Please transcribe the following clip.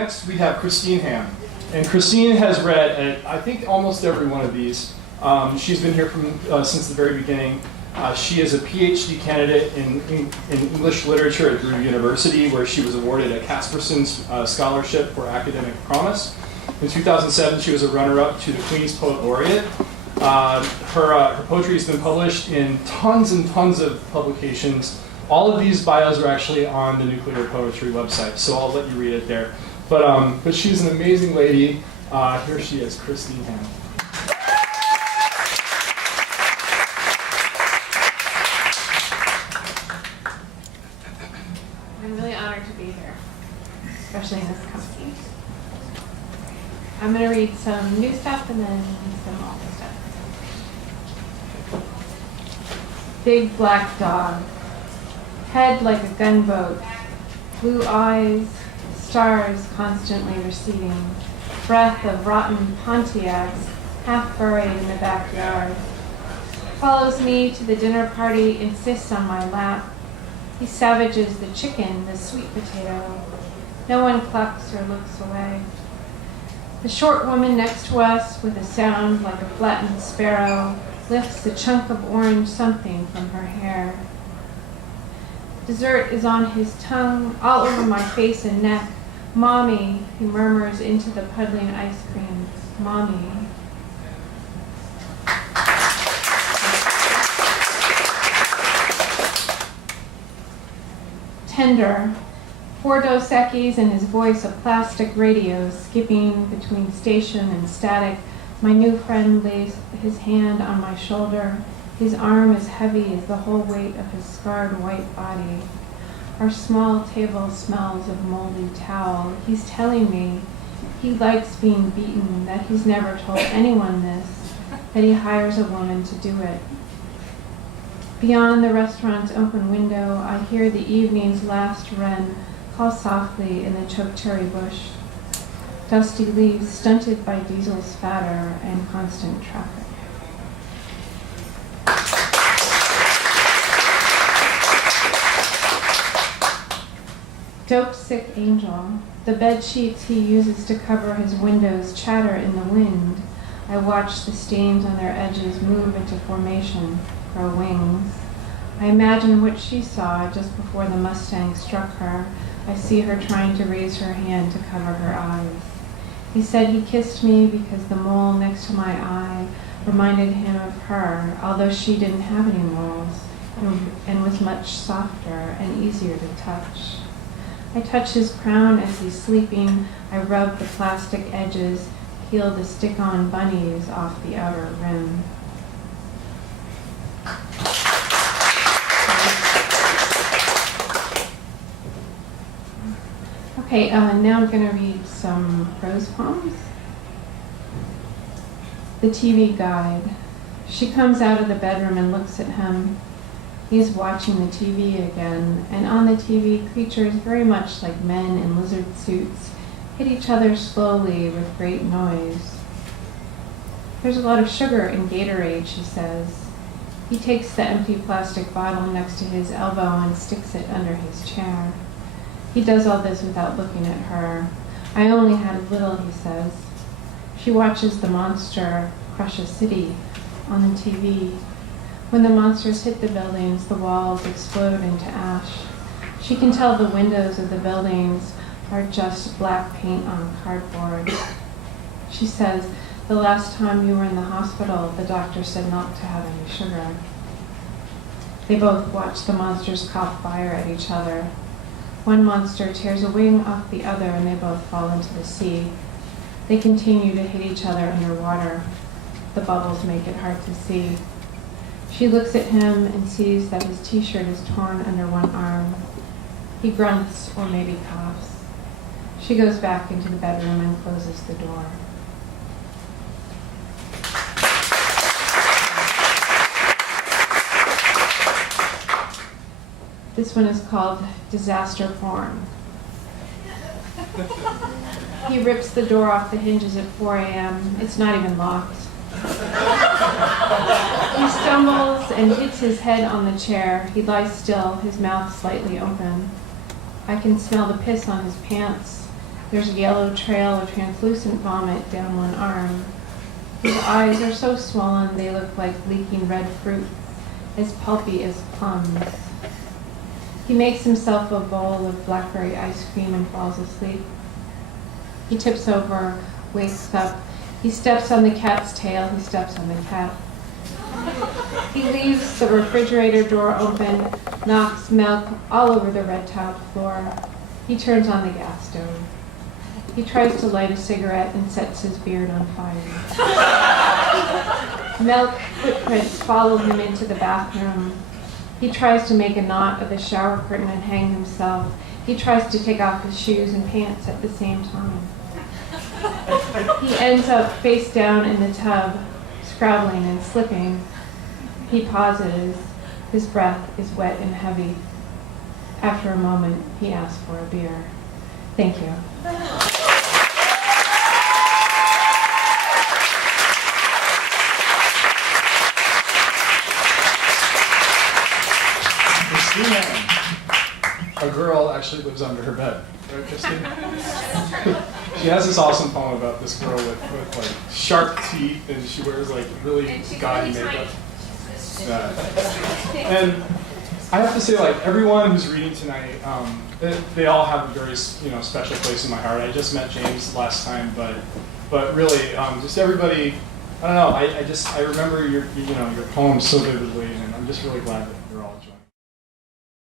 next we have Christine Hamm. And Christine has read, I think, almost every one of these. She's been here since the very beginning. She is a PhD candidate in English literature at Rutgers University, where she was awarded a Caspersen Scholarship for academic promise. In 2007, she was a runner-up to the Queens Poet Laureate. Her poetry has been published in tons and tons of publications. All of these bios are actually on the Nuclear Poetry website, so I'll let you read it there. But she's an amazing lady. Here she is, Christine Hamm. I'm really honored to be here, especially in this company. I'm going to read some new stuff and then some old stuff. Big black dog, head like a gunboat, blue eyes, stars constantly receding, breath of rotten Pontiacs half buried in the backyard. Follows me to the dinner party, insists on my lap. He savages the chicken, the sweet potato. No one clucks or looks away. The short woman next to us, with a sound like a flattened sparrow, lifts a chunk of orange something from her hair. Dessert is on his tongue, all over my face and neck. Mommy, he murmurs into the puddling ice cream. Mommy. Tender. 4 Dos Equis and his voice a plastic radio skipping between station and static. My new friend lays his hand on my shoulder. His arm is heavy as the whole weight of his scarred white body. Our small table smells of moldy towel. He's telling me he likes being beaten, that he's never told anyone this, that he hires a woman to do it. Beyond the restaurant's open window, I hear the evening's last wren call softly in the chokecherry bush. Dusty leaves stunted by diesel spatter and constant traffic. Dope sick angel. The bed sheets he uses to cover his windows chatter in the wind. I watch the stains on their edges move into formation, grow wings. I imagine what she saw just before the Mustang struck her. I see her trying to raise her hand to cover her eyes. He said he kissed me because the mole next to my eye reminded him of her, although she didn't have any moles and was much softer and easier to touch. I touch his crown as he's sleeping. I rub the plastic edges, peel the stick-on bunnies off the outer rim. Okay, now I'm going to read some prose poems. The TV Guide. She comes out of the bedroom and looks at him. He's watching the TV again, and on the TV, creatures very much like men in lizard suits hit each other slowly with great noise. There's a lot of sugar in Gatorade, she says. He takes the empty plastic bottle next to his elbow and sticks it under his chair. He does all this without looking at her. I only had a little, he says. She watches the monster crush a city on the TV. When the monsters hit the buildings, the walls explode into ash. She can tell the windows of the buildings are just black paint on cardboard. She says, the last time you were in the hospital, the doctor said not to have any sugar. They both watch the monsters cough fire at each other. One monster tears a wing off the other and they both fall into the sea. They continue to hit each other underwater. The bubbles make it hard to see. She looks at him and sees that his t-shirt is torn under one arm. He grunts or maybe coughs. She goes back into the bedroom and closes the door. This one is called Disaster Porn. He rips the door off the hinges at 4 a.m. It's not even locked. He stumbles and hits his head on the chair. He lies still, his mouth slightly open. I can smell the piss on his pants. There's a yellow trail of translucent vomit down one arm. His eyes are so swollen they look like leaking red fruit, as pulpy as plums. He makes himself a bowl of blackberry ice cream and falls asleep. He tips over, wakes up. He steps on the cat's tail. He steps on the cat. He leaves the refrigerator door open, knocks milk all over the red tiled floor. He turns on the gas stove. He tries to light a cigarette and sets his beard on fire. Milk footprints follow him into the bathroom. He tries to make a knot of the shower curtain and hang himself. He tries to take off his shoes and pants at the same time. He ends up face down in the tub, scrabbling and slipping. He pauses. His breath is wet and heavy. After a moment, he asks for a beer. Thank you. Christine, a girl actually lives under her bed. Right, Christine? She has this awesome poem about this girl with like sharp teeth, and she wears like really gaudy makeup. And I have to say, like, everyone who's reading tonight, they all have a very, special place in my heart. I just met James last time, but really, just everybody. I don't know. I remember your poems so vividly, and I'm just really glad that